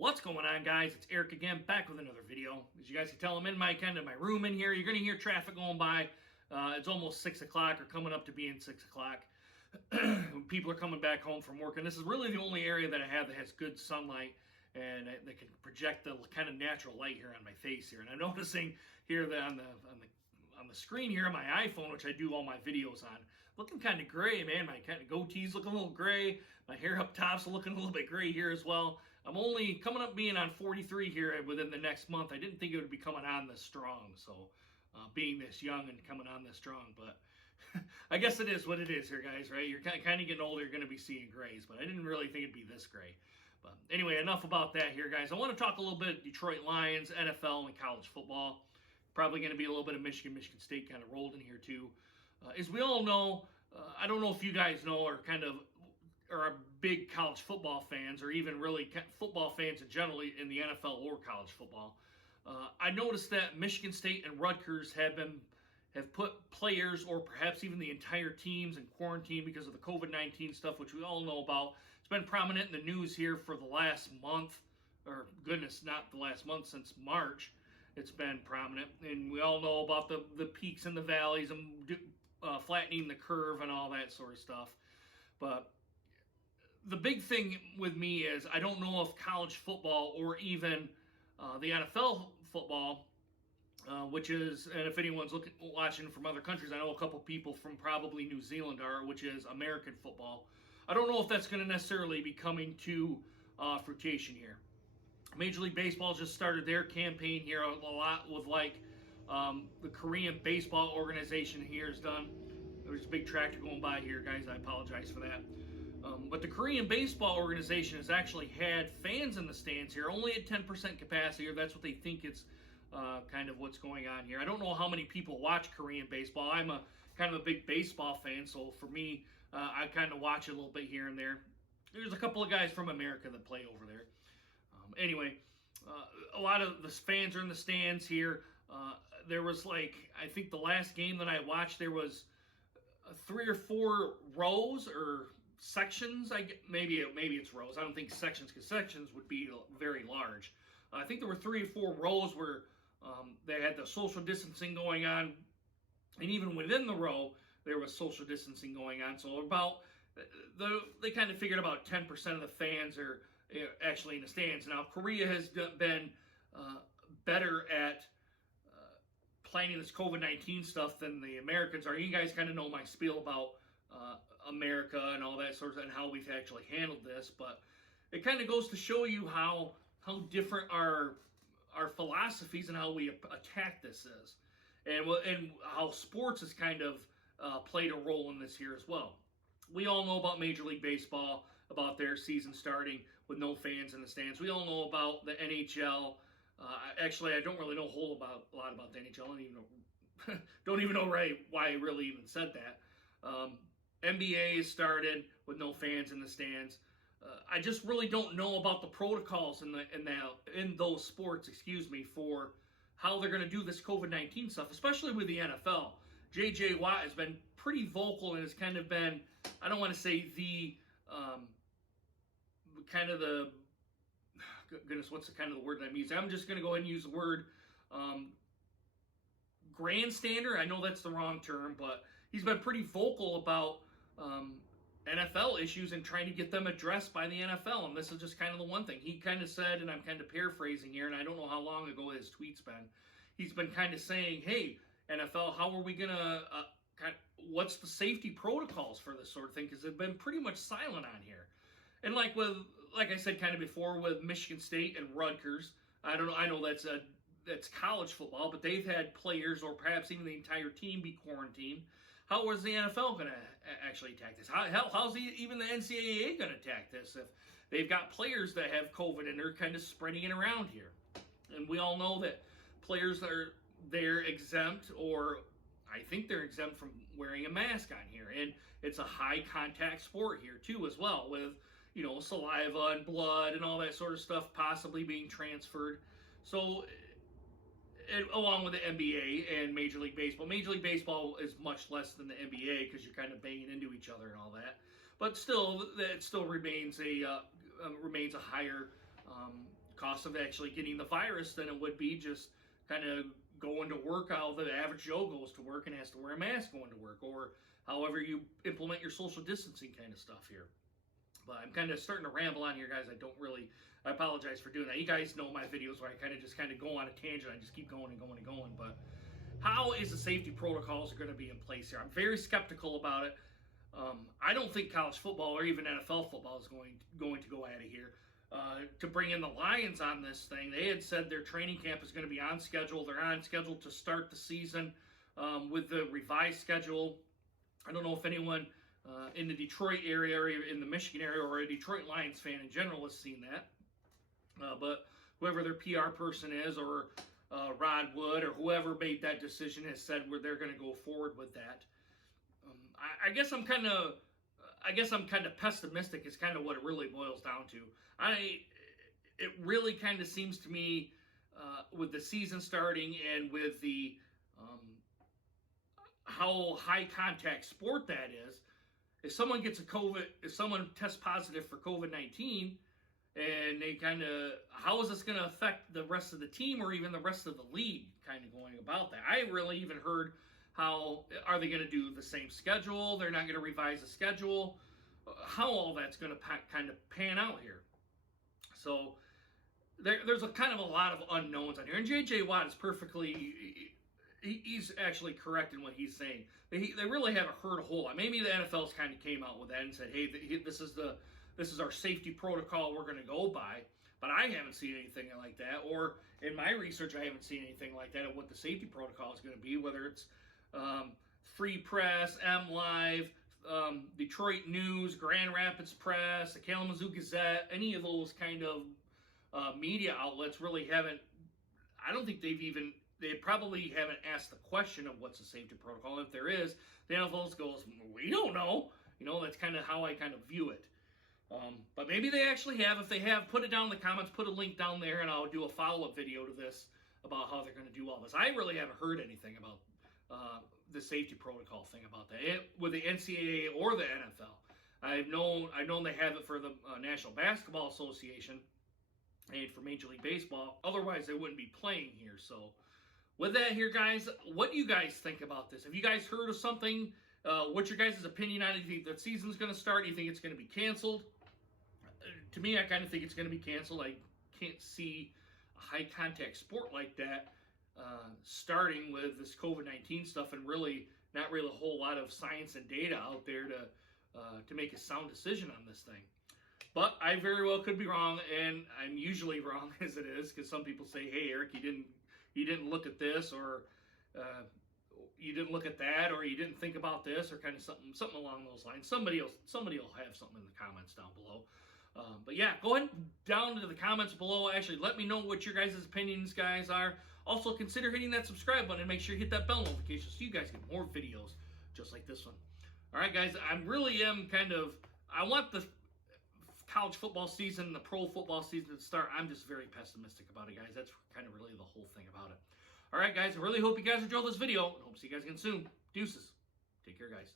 What's going on, guys? It's Eric again, back with another video. As you guys can tell, I'm in my room in here. You're going to hear traffic going by. It's almost 6 o'clock, or coming up to being 6 o'clock. People are coming back home from work, and this is really the only area that I have that has good sunlight and that can project the kind of natural light here on my face here. And I'm noticing here that on the screen here on my iPhone, which I do all my videos on, looking kind of gray, man. My kind of goatee's looking a little gray. My hair up top's looking a little bit gray here as well. I'm only coming up being on 43 here within the next month. I didn't think it would be coming on this strong, so being this young and coming on this strong, but I guess it is what it is here, guys, right? You're kind of getting older, you're going to be seeing grays, but I didn't really think it'd be this gray. But anyway, enough about that here, guys. I want to talk a little bit Detroit Lions, NFL, and college football. Probably going to be a little bit of Michigan State kind of rolled in here too. As we all know, I don't know if you guys know or are big college football fans, or even really football fans in general in the NFL or college football. I noticed that Michigan State and Rutgers have put players, or perhaps even the entire teams, in quarantine because of the COVID-19 stuff, which we all know about. It's been prominent in the news here for the last month, or goodness, not the last month, since March. It's been prominent, and we all know about the peaks and the valleys and flattening the curve and all that sort of stuff. But the big thing with me is I don't know if college football or even the NFL football, which is, and if anyone's watching from other countries, I know a couple people from probably New Zealand which is American football. I don't know if that's going to necessarily be coming to fruition here. Major League Baseball just started their campaign here a lot with the Korean baseball organization here has done. There's a big tractor going by here, guys. I apologize for that. But the Korean baseball organization has actually had fans in the stands here, only at 10% capacity, or that's what they think it's kind of what's going on here. I don't know how many people watch Korean baseball. I'm a kind of a big baseball fan, so for me, I kind of watch it a little bit here and there. There's a couple of guys from America that play over there. Anyway, a lot of the fans are in the stands here. There was I think the last game that I watched, there was 3 or 4 rows or sections. Maybe it's rows. I don't think sections, because sections would be very large. I think there were 3 or 4 rows where they had the social distancing going on, and even within the row there was social distancing going on. So they kind of figured about 10% of the fans are actually in the stands. Now, Korea has been better at planning this COVID-19 stuff than the Americans are. You guys kind of know my spiel about America and all that sort of, and how we've actually handled this, but it kind of goes to show you how different our philosophies and how we attack this is, and how sports has kind of played a role in this here as well. We all know about Major League Baseball, about their season starting with no fans in the stands. We all know about the NHL. Actually, I don't really know a lot about the NHL. Don't even know why I really even said that. NBA started with no fans in the stands. I just really don't know about the protocols in those sports, for how they're going to do this COVID-19 stuff, especially with the NFL. J.J. Watt has been pretty vocal and has kind of been, I don't want to say goodness, what's the word that I'm using? I'm just going to go ahead and use the word grandstander. I know that's the wrong term, but he's been pretty vocal about NFL issues and trying to get them addressed by the NFL. And this is just kind of the one thing. He kind of said, and I'm kind of paraphrasing here, and I don't know how long ago his tweet's been. He's been kind of saying, hey, NFL, how are we going to, what's the safety protocols for this sort of thing? Because they've been pretty much silent on here. And like I said kind of before, with Michigan State and Rutgers, I know that's college football, but they've had players, or perhaps even the entire team, be quarantined. How is the NFL going to actually attack this? How's even the NCAA going to attack this if they've got players that have COVID and they're kind of spreading it around here? And we all know that players they're exempt, or I think they're exempt from wearing a mask on here. And it's a high contact sport here too, as well, with saliva and blood and all that sort of stuff possibly being transferred. So, along with the NBA and Major League Baseball. Major League Baseball is much less than the NBA because you're kind of banging into each other and all that. But still, it still remains a higher cost of actually getting the virus than it would be just kind of going to work how the average Joe goes to work and has to wear a mask going to work, or however you implement your social distancing kind of stuff here. But I'm kind of starting to ramble on here, guys. I apologize for doing that. You guys know my videos where I kind of go on a tangent. I just keep going and going and going. But how is the safety protocols going to be in place here? I'm very skeptical about it. I don't think college football or even NFL football is going to go out of here. To bring in the Lions on this thing, they had said their training camp is going to be on schedule. They're on schedule to start the season with the revised schedule. I don't know if anyone in the Detroit area or in the Michigan area or a Detroit Lions fan in general has seen that. But whoever their PR person is, or Rod Wood, or whoever made that decision, has said where they're going to go forward with that. I guess I'm kind of pessimistic is kind of what it really boils down to. It really kind of seems to me with the season starting and with the how high contact sport that is, if someone tests positive for COVID-19, and they how is this going to affect the rest of the team or even the rest of the league kind of going about that? I really even heard, how are they going to do the same schedule? They're not going to revise the schedule. How all that's going to kind of pan out here. So there's a kind of a lot of unknowns on here. And J.J. Watt is he's actually correct in what he's saying. They really haven't heard a whole lot. Maybe the NFL's kind of came out with that and said, hey, this is our safety protocol we're going to go by. But I haven't seen anything like that. Or in my research, I haven't seen anything like that of what the safety protocol is going to be, whether it's Free Press, MLive, Detroit News, Grand Rapids Press, the Kalamazoo Gazette, any of those kind of media outlets really haven't. I don't think they probably haven't asked the question of what's the safety protocol. If there is, the NFL goes, we don't know. That's kind of how I kind of view it. But maybe they actually have. If they have, put it down in the comments, put a link down there, and I'll do a follow-up video to this about how they're going to do all this. I really haven't heard anything about the safety protocol thing about that with the NCAA or the NFL. I've known they have it for the National Basketball Association and for Major League Baseball. Otherwise, they wouldn't be playing here. So, with that here, guys, what do you guys think about this? Have you guys heard of something? What's your guys' opinion on it? Do you think the season's going to start? Do you think it's going to be canceled? To me, I kind of think it's going to be canceled. I can't see a high-contact sport like that starting with this COVID-19 stuff, and really not really a whole lot of science and data out there to make a sound decision on this thing. But I very well could be wrong, and I'm usually wrong as it is, because some people say, "Hey, Eric, you didn't look at this, or you didn't look at that, or you didn't think about this," or kind of something along those lines. Somebody will have something in the comments down below. But yeah, go ahead down to the comments below. Actually, let me know what your guys' opinions, guys, are. Also, consider hitting that subscribe button and make sure you hit that bell notification so you guys get more videos just like this one. All right, guys, I want the college football season, the pro football season to start. I'm just very pessimistic about it, guys. That's kind of really the whole thing about it. All right, guys, I really hope you guys enjoyed this video. I hope to see you guys again soon. Deuces. Take care, guys.